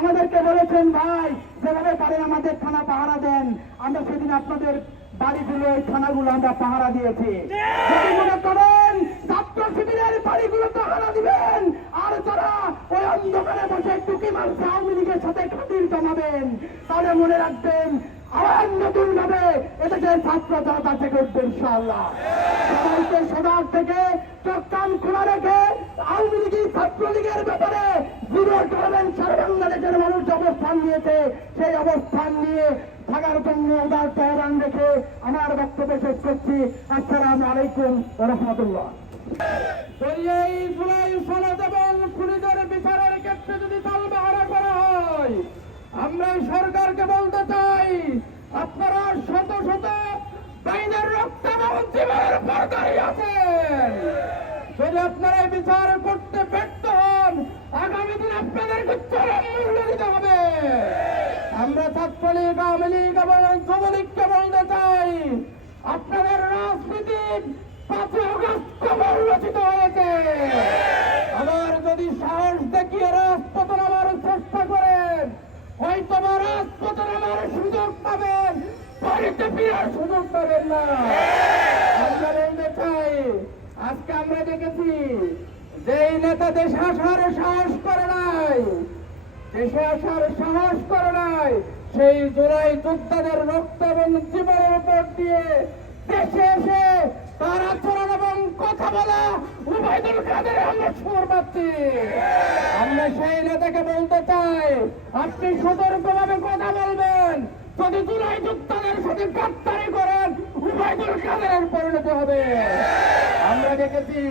আমাদেরকে বলেছেন ভাই যেভাবে পারেন আমাদের থানা পাহারা দেন। আমরা সেদিন আপনাদের বাড়িগুলো ওই থানাগুলো আমরা পাহারা দিয়েছি। যদি মনে করেন ছাত্র শিবিরের বাড়িগুলো পাহারা দিবেন আর যারা ওই অন্ধকারে বসে টুকি মারছে আওয়ামী লীগের সাথে খাতির জমাবেন, তাহলে মনে রাখবেন আবার নতুন ভাবে এদেশের ছাত্র জনতা থেকে উঠবে ইনশাআল্লাহ। সবাইকে সজাগ থেকে চোখ কান খোলা রেখে আওয়ামী লীগের ছাত্রলীগের ব্যাপারে জিরো টলারেন্স সারা বাংলাদেশের মানুষ অবস্থান নিয়েছে, সেই অবস্থান নিয়ে থাকার জন্য উদারত আহ্বান রেখে আমার বক্তব্য শেষ করছি। আসসালামু আলাইকুম ওয়া রাহমাতুল্লাহ। এই জুলাই সনদ এবং খুনিদের বিচারের ক্ষেত্রে যদি তালবাহারা করা হয়, আমরা সরকারকে বলতে চাই আপনারা শত শত বাইনের রক্ত এবং জীবনের উপর দাঁড়িয়ে আছেন। যদি আপনারা এই বিচার করতে ব্যর্থ হন, আগামী দিন আপনাদেরকে চরম মূল্য দিতে হবে। আমরা ছাত্রলীগ, আওয়ামী লীগ এবং যুবলীগকে বলতে চাই আপনাদের রাজনীতি 5 আগস্ট কবররচিত হয়েছে। আবার যদি সাহস দেখিয়ে রাজপথে নামার চেষ্টা করেন, হয়তো রাজপথে নামার সুযোগ পাবেন, বাড়িতে ফেরার সুযোগ পাবেন না। আমরা বলতে চাই আজকে আমরা দেখেছি যেই নেতা দেশে আসার সাহস করে নাই, দেশে আসার সাহস করে নাই, সেই জোড়াই যোদ্ধাদের রক্ত এবং জীবনের উপর দিয়ে দেশে এসে তার আচরণ এবং কথা বলা উবাইদুল কাদের আমরা সুর পাচ্ছি। আমরা সেই নেতাকে বলতে চাই আপনি সতর্কভাবে কথা বলবেন। যদি জুলাই যোদ্ধাদের সাথে গাদ্দারি করেন, উবাইদুল কাদের পরিণত হবে। আমরা দেখেছি